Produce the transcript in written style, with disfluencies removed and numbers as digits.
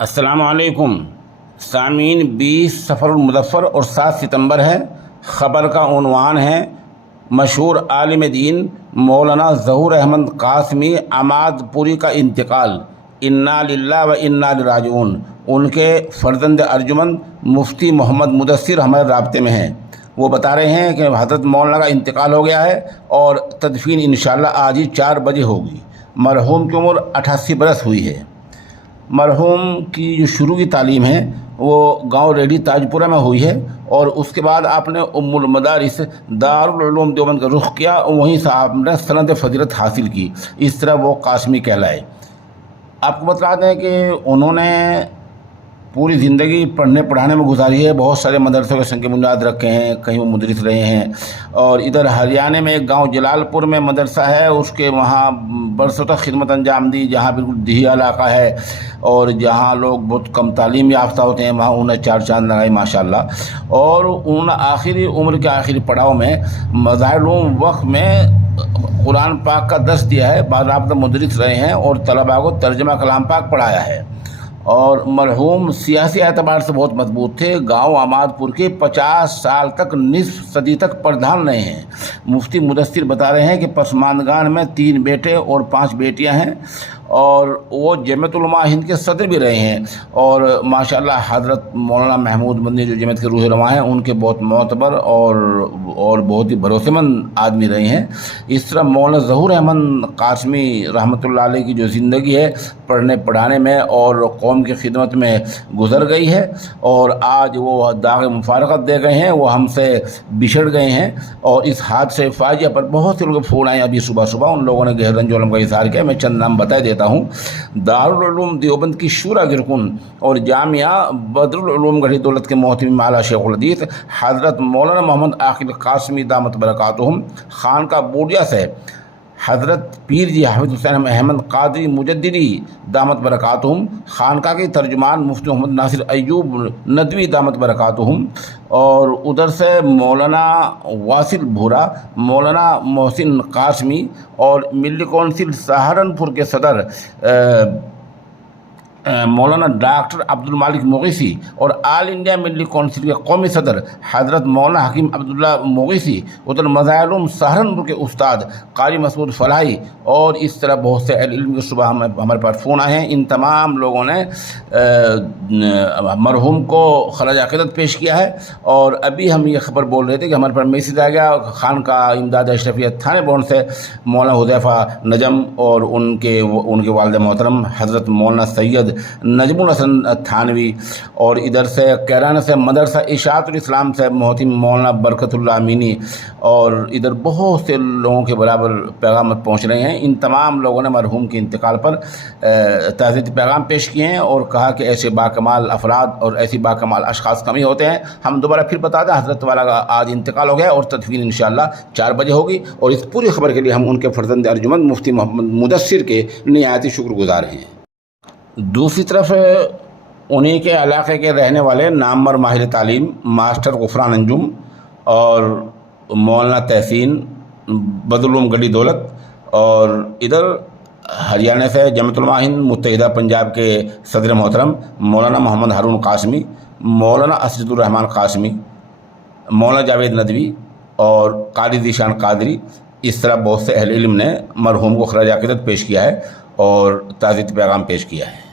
السلام علیکم سامعین، 20 صفر المظفر اور 7 ستمبر ہے۔ خبر کا عنوان ہے مشہور عالم دین مولانا ظہور احمد قاسمی عماد پوری کا انتقال، انا للہ و انا الیہ راجعون۔ ان کے فرزند ارجمند مفتی محمد مدثر ہمارے رابطے میں ہیں۔ وہ بتا رہے ہیں کہ حضرت مولانا کا انتقال ہو گیا ہے اور تدفین انشاءاللہ آج ہی 4 بجے ہوگی۔ مرحوم کی عمر 88 برس ہوئی ہے۔ مرحوم کی جو شروع کی تعلیم ہے وہ گاؤں ریڈی تاجپورہ میں ہوئی ہے، اور اس کے بعد آپ نے ام المدارس دارالعلوم دیوبند کا رخ کیا، اور وہیں سے آپ نے سند فضیلت حاصل کی۔ اس طرح وہ قاسمی کہلائے۔ آپ کو بتا دیں کہ انہوں نے پوری زندگی پڑھنے پڑھانے میں گزاری ہے۔ بہت سارے مدرسوں کے سنگ بنیاد رکھے ہیں، کہیں وہ مدرس رہے ہیں، اور ادھر ہریانہ میں ایک گاؤں جلال پور میں مدرسہ ہے، اس کے وہاں برسوں تک خدمت انجام دی، جہاں بالکل دیہی علاقہ ہے اور جہاں لوگ بہت کم تعلیم یافتہ ہوتے ہیں، وہاں انہوں نے 4 چاند لگائی ماشاءاللہ۔ اور انہوں نے آخری عمر کے آخری پڑاؤ میں مظاہر العلوم وقت میں قرآن پاک کا درس دیا ہے، باضابطہ مدرس رہے ہیں اور طلباء کو ترجمہ کلام پاک پڑھایا ہے۔ اور مرحوم سیاسی اعتبار سے بہت مضبوط تھے۔ گاؤں عماد پور کے 50 سال تک، نصف صدی تک پردھان رہے ہیں۔ مفتی مدثر بتا رہے ہیں کہ پسماندگان میں 3 بیٹے اور 5 بیٹیاں ہیں، اور وہ جمعیت علماء ہند کے صدر بھی رہے ہیں، اور ماشاءاللہ حضرت مولانا محمود مدنی جو جمعیت کے روح رواں ہیں ان کے بہت معتبر اور بہت ہی بھروسے مند آدمی رہے ہیں۔ اس طرح مولانا ظہور احمد قاسمی رحمۃ اللہ علیہ کی جو زندگی ہے پڑھنے پڑھانے میں اور قوم کی خدمت میں گزر گئی ہے، اور آج وہ داغ مفارقت دے گئے ہیں، وہ ہم سے بچھڑ گئے ہیں۔ اور اس حادثے فاجعہ پر بہت سے لوگ فون آئے ابھی صبح ان لوگوں نے گہرے رنج و الم کا اظہار کیا۔ میں چند نام بتا دیتا ہوں۔ دارالعلوم دیوبند کی شورا کے رکن اور جامعہ بدر العلوم گڑھی دولت کے محتمم اعلیٰ شیخ الحدیث حضرت مولانا محمد عاقل قاسمی دامت برکاتہم، خانقاہ بوڈیا سے حضرت پیر جی حافظ حسین احمد قادری مجددی دامت برکاتہم، خانقاہ کے ترجمان مفتی محمد ناصر ایوب ندوی دامت برکاتہم، اور ادھر سے مولانا واصل بھورا، مولانا محسن قاسمی، اور ملی کونسل سہارنپور کے صدر مولانا ڈاکٹر عبد المالک مغیثی، اور آل انڈیا ملی کونسل کے قومی صدر حضرت مولانا حکیم عبداللہ مغیثی، ادھر مظاہر العلوم سہارنپور کے استاد قاری مسعود فلاحی، اور اس طرح بہت سے اہل علم کے صبح ہمارے پاس فون آئے ہیں۔ ان تمام لوگوں نے مرحوم کو خراج عقیدت پیش کیا ہے، اور ابھی ہم یہ خبر بول رہے تھے کہ ہمارے پاس میسیج آ گیا خانقاہ امداد اشرفیہ تھانے بون سے مولانا حذیفہ نجم اور ان کے والد محترم حضرت مولانا سید نجم الحسن تھانوی، اور ادھر سے کیرانہ سے مدرسہ اشاعت الاسلام سے محتم مولانا برکت اللہ امینی، اور ادھر بہت سے لوگوں کے برابر پیغامات پہنچ رہے ہیں۔ ان تمام لوگوں نے مرحوم کے انتقال پر تعزیتی پیغام پیش کیے ہیں اور کہا کہ ایسے باکمال افراد اور ایسی باکمال اشخاص کم ہی ہوتے ہیں۔ ہم دوبارہ پھر بتا دیں حضرت والا کا آج انتقال ہو گیا، اور تدفین انشاءاللہ 4 بجے ہوگی، اور اس پوری خبر کے لیے ہم ان کے فرزند ارجمند مفتی محمد مدثر کے نہایت شکر گزار ہیں۔ دوسری طرف انہی کے علاقے کے رہنے والے نامور ماہر تعلیم ماسٹر غفران انجم اور مولانا تحسین بدر العلوم گڑھی دولت، اور ادھر ہریانہ سے جمعیت علماء ہند متحدہ پنجاب کے صدر محترم مولانا محمد ہارون قاسمی، مولانا اسجد الرحمان قاسمی، مولانا جاوید ندوی اور قاری ذیشان قادری، اس طرح بہت سے اہل علم نے مرحوم کو خراج عقیدت پیش کیا ہے اور تعزیتی پیغام پیش کیا ہے۔